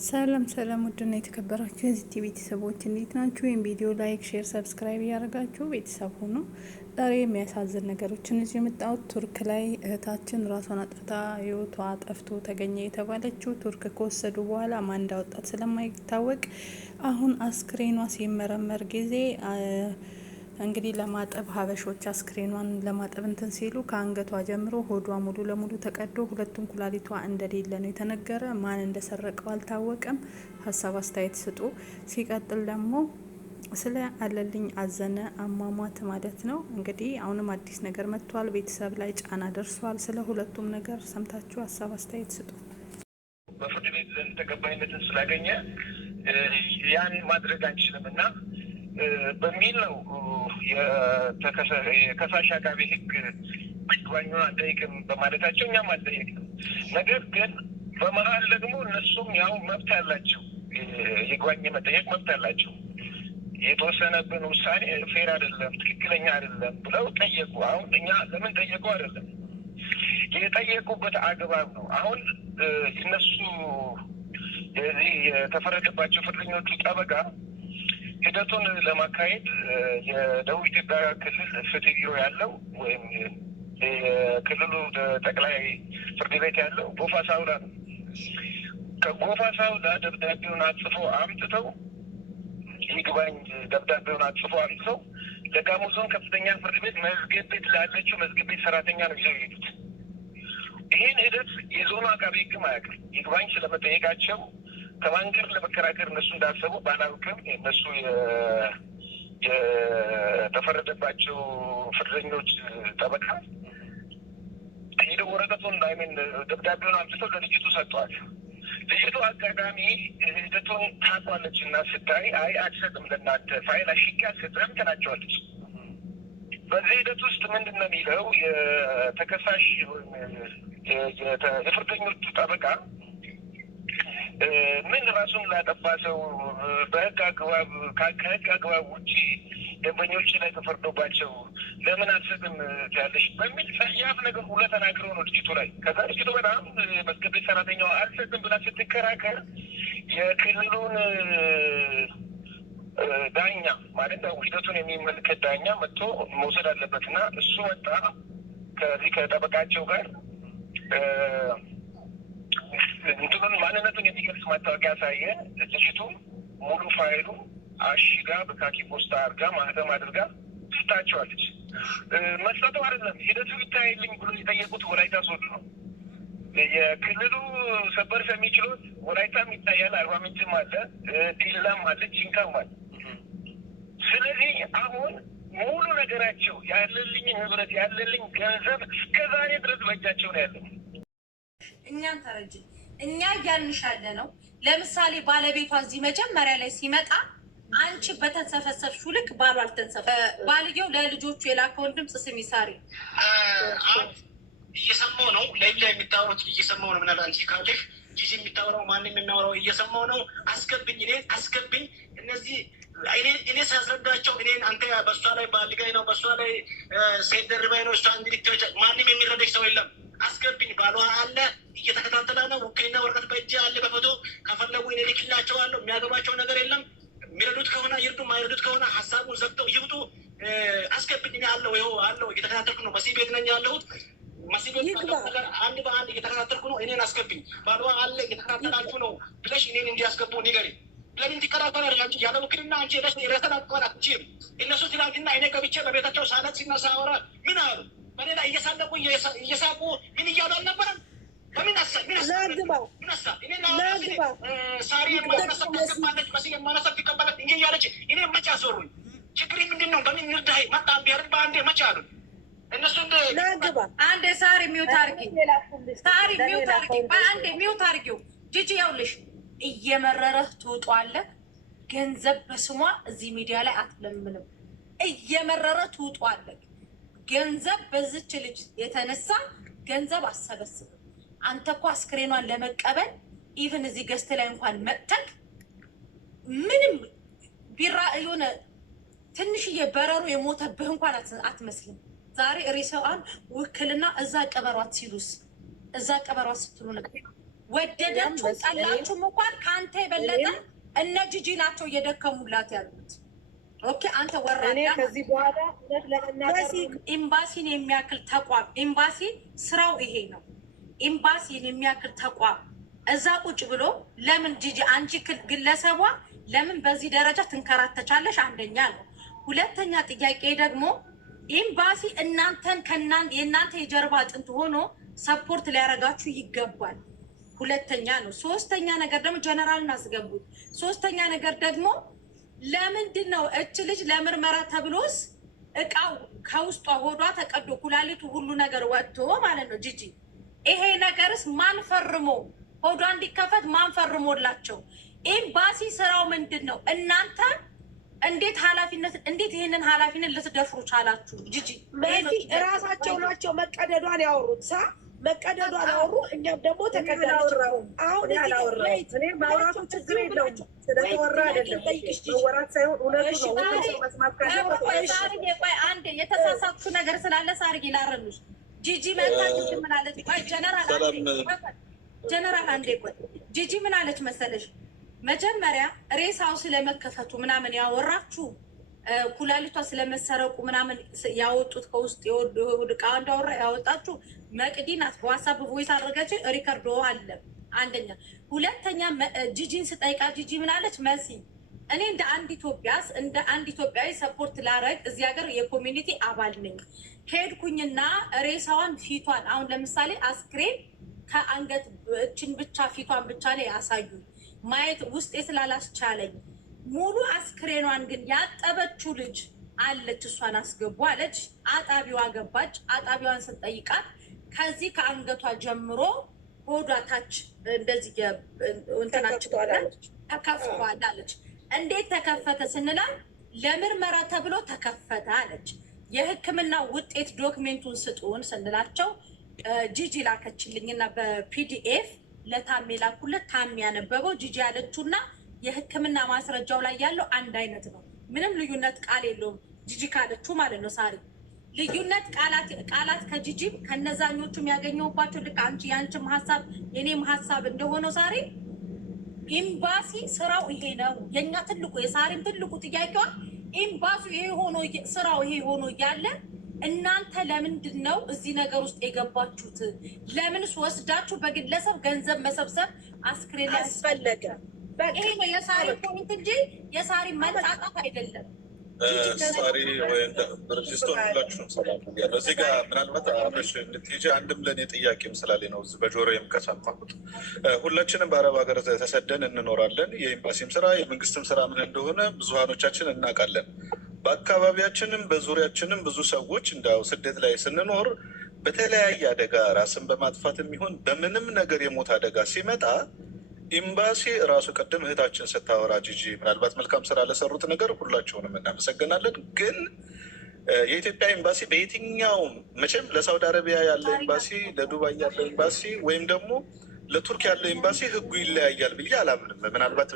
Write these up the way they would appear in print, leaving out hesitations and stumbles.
ሰላም ሰላም፣ ውድና የተከበራችሁ የዚህ ቤተሰቦች እንዴት ናችሁ? ወይም ቪዲዮ ላይክ፣ ሼር፣ ሰብስክራይብ እያደረጋችሁ ቤተሰብ ሆኖ ዛሬ የሚያሳዝን ነገሮችን እዚህ የመጣሁት ቱርክ ላይ እህታችን ራሷን አጥፍታ ህይወቷ ጠፍቶ ተገኘ የተባለችው ቱርክ ከወሰዱ በኋላ ማን እንዳወጣት ስለማይታወቅ አሁን አስክሬኗ ሲመረመር ጊዜ እንግዲህ ለማጠብ ሀበሾች አስክሬኗን ለማጠብ እንትን ሲሉ ከአንገቷ ጀምሮ ሆዷ ሙሉ ለሙሉ ተቀዶ ሁለቱም ኩላሊቷ እንደሌለ ነው የተነገረ። ማን እንደሰረቀው አልታወቀም። ሀሳብ አስተያየት ስጡ። ሲቀጥል ደግሞ ስለ አለልኝ አዘነ አሟሟት ማለት ነው። እንግዲህ አሁንም አዲስ ነገር መጥቷል። ቤተሰብ ላይ ጫና ደርሷል። ስለ ሁለቱም ነገር ሰምታችሁ ሀሳብ አስተያየት ስጡ። በፍርድ ቤት ዘንድ ተቀባይነትን ስላገኘ ያን ማድረግ አንችልም እና በሚል ነው የከሳሽ አቃቤ ሕግ ይግባኙን አንጠይቅም በማለታቸው እኛም አልጠየቅንም። ነገር ግን በመሀል ደግሞ እነሱም ያው መብት ያላቸው ይግባኝ መጠየቅ መብት ያላቸው የተወሰነብን ውሳኔ ፌር አይደለም፣ ትክክለኛ አይደለም ብለው ጠየቁ። አሁን እኛ ለምን ጠየቁ አይደለም የጠየቁበት አግባብ ነው። አሁን እነሱ የዚህ የተፈረደባቸው ፍርደኞቹ ጠበቃ ሂደቱን ለማካሄድ የደቡብ ኢትዮጵያ ክልል ፍትህ ቢሮ ያለው ወይም የክልሉ ጠቅላይ ፍርድ ቤት ያለው ጎፋ ሳውላ ነው። ከጎፋ ሳውላ ደብዳቤውን አጽፎ አምጥተው ይግባኝ ደብዳቤውን አጽፎ አምጥተው ለጋሞ ዞን ከፍተኛ ፍርድ ቤት መዝገብ ቤት ላለችው መዝገብ ቤት ሰራተኛ ነው ይዘው የሄዱት። ይህን ሂደት የዞኑ አቃቤ ሕግም አያውቅም። ይግባኝ ስለመጠየቃቸው ከማን ጋር ለመከራከር እነሱ እንዳሰቡ ባላውቅም እነሱ የተፈረደባቸው ፍርደኞች ጠበቃ ሄደው ወረቀቱን አይሜን ደብዳቤውን አምጥተው ለልጅቱ ሰጥቷል። ልጅቱ አጋጣሚ ሂደቱን ታቋለች እና ስታይ አይ አትሰጥም፣ ለእናንተ ፋይል አሽጌ አልሰጥም ትላቸዋለች። በዚህ ሂደት ውስጥ ምንድን ነው የሚለው የተከሳሽ የፍርደኞቹ ጠበቃ ምን ራሱን ላጠፋ ሰው በህግ አግባብ ከህግ አግባብ ውጭ ደንበኞች ላይ ተፈርዶባቸው ለምን አልሰጥም ያለሽ በሚል ጸያፍ ነገር ሁሉ ተናግረው ነው ልጅቱ ላይ። ከዛ ልጅቱ በጣም መዝገብ ቤት ሰራተኛዋ አልሰጥም ብላ ስትከራከር የክልሉን ዳኛ ማለት ነው ሂደቱን የሚመለከት ዳኛ መጥቶ መውሰድ አለበትና እሱ መጣ። ከዚህ ከጠበቃቸው ጋር እንትኑን ማንነቱን የሚገልጽ ማስታወቂያ ያሳየ። ልጅቱ ሙሉ ፋይሉ አሽጋ በካኪ ፖስታ አድርጋ ማህተም አድርጋ ትታቸዋለች። መስጠቱ አይደለም ሂደቱ ይታይልኝ ብሎ የጠየቁት ወላይታ ሶዶ ነው። የክልሉ ሰበር ሰሚ ችሎት ወላይታም ይታያል፣ አርባ ምንጭም አለ፣ ዲላም አለ፣ ጂንካም አለ። ስለዚህ አሁን ሙሉ ነገራቸው ያለልኝ ንብረት ያለልኝ ገንዘብ እስከዛሬ ድረስ በእጃቸው ነው ያለው። እኛን ተረጅ እኛ እያንሻለ ነው። ለምሳሌ ባለቤቷ እዚህ መጀመሪያ ላይ ሲመጣ አንቺ በተንሰፈሰፍሽው ልክ ባሉ ባልየው ለልጆቹ የላከውን ድምፅ ስሚ ሳሪ እየሰማው ነው። ለይላ የሚታወሩት እየሰማው ነው። ምናል አንቺ ካለሽ ጊዜ የሚታወራው ማንም የሚያወራው እየሰማው ነው። አስገብኝ እኔን አስገብኝ። እነዚህ እኔ ሳስረዳቸው እኔን አንተ በእሷ ላይ ባልጋይ ነው በእሷ ላይ ሴት ደርባይ ነው እሷ እንዲልቶች ማንም የሚረዳሽ ሰው የለም። አስገብኝ ባሏ አለ እየተከታተለ ነው። ውክልና ወረቀት በእጅ አለ በፎቶ ከፈለጉ እኔ ልክላቸዋለሁ። የሚያገባቸው ነገር የለም። የሚረዱት ከሆነ ይርዱ፣ የማይረዱት ከሆነ ሀሳቡን ዘግተው ይውጡ። አስገብኝ እኔ አለው ይኸው አለው እየተከታተልኩ ነው። መሲ ቤት ነኝ ያለሁት። መሲ ቤት ነገር አንድ በአንድ እየተከታተልኩ ነው። እኔን አስገብኝ ባሏ አለ እየተከታተላችሁ ነው ብለሽ እኔን እንዲያስገቡ ንገሪ። ለምን ትከራከራለሽ? አንቺ ያለ ውክልና አንቺ ረሰን አጥቋል አትችልም። እነሱ ትላንትና እኔ ገብቼ በቤታቸው ሳለት ሲነሳ አወራ ምን አሉ? በሌላ እየሳለቁ እየሳቁ ምን እያሉ አልነበረም? በምን ሳሪ የማነሳት መሲ የማነሳት ይቀበላት እንጂ እያለች እኔ መቼ አዞሩኝ? ችግር ምንድን ነው? በምን ንርዳይ መጣ ቢያርግ በአንዴ መቼ አሉኝ? እነሱ አንዴ ሳሪ ሚውት አርጊ፣ ሳሪ ሚውት አርጊ፣ በአንዴ ሚውት አርጊው። ጂጂ ያውልሽ እየመረረህ ትውጧለህ። ገንዘብ በስሟ እዚህ ሚዲያ ላይ አትለምንም። እየመረረ ትውጧለህ። ገንዘብ በዝች ልጅ የተነሳ ገንዘብ አሰበስብ። አንተ እኮ አስክሬኗን ለመቀበል ኢቭን እዚህ ገስት ላይ እንኳን መጥተክ ምንም ቢራ የሆነ ትንሽዬ በረሮ የሞተብህ እንኳን አትመስልም። ዛሬ ሬሳዋን ውክልና እዛ ቀበሯት ሲሉስ እዛ ቀበሯት ስትሉ ነበር። ወደዳችሁ ጠላችሁም እንኳን ከአንተ የበለጠ እነ ጂጂ ናቸው እየደከሙላት ያሉት። ኦኬ አንተ ወራዳ ከዚህ በኋላ ኤምባሲን የሚያክል ተቋም ኤምባሲ ስራው ይሄ ነው። ኤምባሲን የሚያክል ተቋም እዛ ቁጭ ብሎ ለምን ጂጂ አንቺ ግለሰቧ ለምን በዚህ ደረጃ ትንከራተቻለሽ? አንደኛ ነው። ሁለተኛ ጥያቄ ደግሞ ኤምባሲ እናንተን የእናንተ የጀርባ አጥንት ሆኖ ሰፖርት ሊያረጋችሁ ይገባል። ሁለተኛ ነው። ሶስተኛ ነገር ደግሞ ጀነራል እናስገቡት። ሶስተኛ ነገር ደግሞ ለምንድን ነው እች ልጅ ለምርመራ ተብሎስ እቃው ከውስጧ ሆዷ ተቀዶ ኩላሊቱ ሁሉ ነገር ወጥቶ ማለት ነው ጂጂ ይሄ ነገርስ ማን ፈርሞ ሆዷ እንዲከፈት ማን ፈርሞላቸው? ኤምባሲ ስራው ምንድን ነው? እናንተ እንዴት ይሄንን ኃላፊነት ልትደፍሩ ቻላችሁ? ጂጂ እራሳቸው ናቸው መቀደዷን ያወሩት መቀደዷን አወሩ። እኛም ደግሞ ተቀደሉት። አሁን እኔ ማውራቱ ችግር የለውም ስለተወራ አይደለም መወራት ሳይሆን እውነቱ ነው። መስማት ቆይ አንዴ የተሳሳትኩ ነገር ስላለ ሳርጌ ላረምሽ ጂጂ መጣች ምን አለች? ቆይ ጀነራል አንዴ ቆይ ጂጂ ምን አለች መሰለሽ? መጀመሪያ ሬሳው ስለመከፈቱ ምናምን ያወራችሁ ኩላሊቷ ስለመሰረቁ ምናምን ያወጡት ከውስጥ ዕቃ እንዳወራ ያወጣችሁ መቅዲ ናት። በዋትስአፕ ቮይስ አድርገች ሪከርዶ አለ። አንደኛ። ሁለተኛ ጂጂን ስጠይቃ ጂጂ ምን አለች? መሲ እኔ እንደ አንድ ኢትዮጵያዊ ሰፖርት ላረግ እዚህ ሀገር የኮሚኒቲ አባል ነኝ። ሄድኩኝና ሬሳዋን ፊቷን አሁን ለምሳሌ አስክሬን ከአንገት እችን ብቻ ፊቷን ብቻ ላይ ያሳዩ ማየት ውስጤ ስላላስቻለኝ ሙሉ አስክሬኗን ግን ያጠበችው ልጅ አለች። እሷን አስገቡ አለች። አጣቢዋ ገባች። አጣቢዋን ስጠይቃት ከዚህ ከአንገቷ ጀምሮ ሆዷ ታች እንደዚህ እንትናችን ተከፍቷል አለች። እንዴት ተከፈተ ስንላል ለምርመራ ተብሎ ተከፈተ አለች። የሕክምና ውጤት ዶክሜንቱን ስጡን ስንላቸው ጂጂ ላከችልኝና በፒዲኤፍ ለታሜ ላኩለት። ታሜ ያነበበው ጂጂ ያለችውና የሕክምና ማስረጃው ላይ ያለው አንድ አይነት ነው። ምንም ልዩነት ቃል የለውም። ጂጂ ካለችው ማለት ነው። ሳሪ ልዩነት ቃላት ከጂጂም ከነዛኞቹም ያገኘሁባቸው ልክ አንቺ ያንቺም ሀሳብ የኔም ሀሳብ እንደሆነው ሳሪ ኤምባሲ ስራው ይሄ ነው። የኛ ትልቁ የሳሪም ትልቁ ጥያቄዋ ኤምባሲ ይሄ ሆኖ ስራው ይሄ ሆኖ እያለ እናንተ ለምንድን ነው እዚህ ነገር ውስጥ የገባችሁት? ለምንስ ወስዳችሁ በግለሰብ ገንዘብ መሰብሰብ አስክሬን ያስፈለገ? ይሄ ነው የሳሪ ፖይንት እንጂ የሳሪ መጣጣት አይደለም። ሳሪ ወይ ብርጅስቶን ሁላችሁም ሰላም ያለው እዚህ ጋር ምናልባት አብረሽ እንድትሄጂ አንድም ለእኔ ጥያቄም ስላለ ነው በጆሮዬም ከሰማሁት ሁላችንም በአረብ ሀገር ተሰደን እንኖራለን። የኤምባሲም ስራ የመንግስትም ስራ ምን እንደሆነ ብዙሀኖቻችን እናውቃለን። በአካባቢያችንም በዙሪያችንም ብዙ ሰዎች እንዳው ስደት ላይ ስንኖር በተለያየ አደጋ ራስን በማጥፋት የሚሆን በምንም ነገር የሞት አደጋ ሲመጣ ኤምባሲ ራሱ ቀደም እህታችን ስታወራ ጂጂ ምናልባት መልካም ስራ ለሰሩት ነገር ሁላቸውንም እናመሰግናለን። ግን የኢትዮጵያ ኤምባሲ በየትኛውም መቼም ለሳውዲ አረቢያ ያለ ኤምባሲ፣ ለዱባይ ያለ ኤምባሲ ወይም ደግሞ ለቱርክ ያለ ኤምባሲ ህጉ ይለያያል ብዬ አላምንም። ምናልባት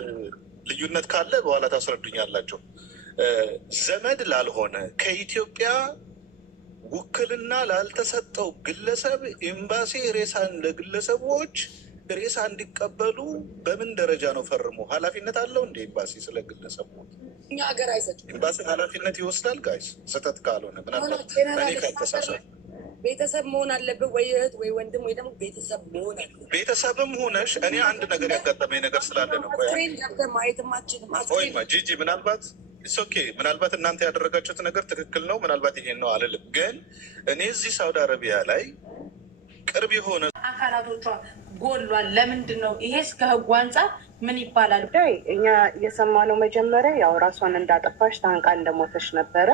ልዩነት ካለ በኋላ ታስረዱኛላቸው። ዘመድ ላልሆነ ከኢትዮጵያ ውክልና ላልተሰጠው ግለሰብ ኤምባሲ ሬሳን ለግለሰቦች ሬሳ እንዲቀበሉ በምን ደረጃ ነው ፈርሞ ኃላፊነት አለው እንደ ኤምባሲ ስለ ግለሰቡ? እኛ ሀገር አይሰጥም። ኤምባሲ ኃላፊነት ይወስዳል። ጋይስ ስህተት ካልሆነ ምናልባት እኔ ካልተሳሳትኩ ቤተሰብ መሆን አለብህ ወይ እህት ወይ ወንድም ወይ ደግሞ ቤተሰብ መሆን አለብህ። ቤተሰብም ሆነሽ እኔ አንድ ነገር ያጋጠመኝ ነገር ስላለ ነው። ቆይማ ጂጂ ምናልባት ኦኬ ምናልባት እናንተ ያደረጋችሁት ነገር ትክክል ነው፣ ምናልባት ይሄን ነው አልልም። ግን እኔ እዚህ ሳውዲ አረቢያ ላይ ቅርብ የሆነ አካላቶቿ ጎሏል። ለምንድን ነው ይሄስ? ከህጉ አንጻር ምን ይባላል? እኛ የሰማነው መጀመሪያ ያው ራሷን እንዳጠፋች ታንቃ እንደሞተች ነበረ።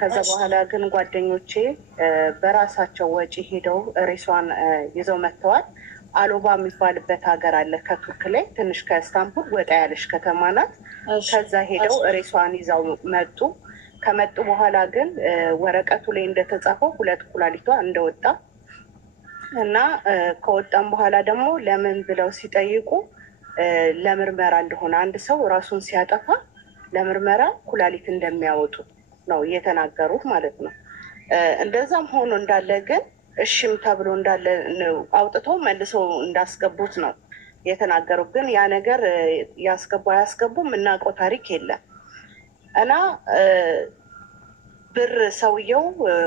ከዛ በኋላ ግን ጓደኞቼ በራሳቸው ወጪ ሄደው ሬሷን ይዘው መጥተዋል። አሎባ የሚባልበት ሀገር አለ ከቱርክ ላይ ትንሽ ከኢስታንቡል ወጣ ያለች ከተማ ናት። ከዛ ሄደው ሬሷን ይዘው መጡ። ከመጡ በኋላ ግን ወረቀቱ ላይ እንደተጻፈው 2 ኩላሊቷ እንደወጣ እና ከወጣም በኋላ ደግሞ ለምን ብለው ሲጠይቁ ለምርመራ እንደሆነ አንድ ሰው ራሱን ሲያጠፋ ለምርመራ ኩላሊት እንደሚያወጡ ነው እየተናገሩት ማለት ነው። እንደዛም ሆኖ እንዳለ ግን እሺም ተብሎ እንዳለ አውጥቶ መልሶ እንዳስገቡት ነው የተናገሩት። ግን ያ ነገር ያስገቡ አያስገቡ የምናውቀው ታሪክ የለም እና ብር ሰውየው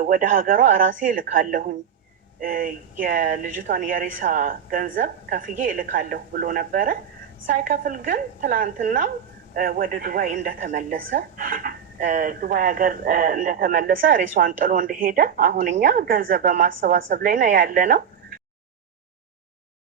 ወደ ሀገሯ ራሴ እልካለሁኝ የልጅቷን የሬሳ ገንዘብ ከፍዬ እልካለሁ ብሎ ነበረ። ሳይከፍል ግን ትላንትና ወደ ዱባይ እንደተመለሰ ዱባይ ሀገር እንደተመለሰ ሬሷን ጥሎ እንደሄደ አሁን እኛ ገንዘብ በማሰባሰብ ላይ ነው ያለ ነው።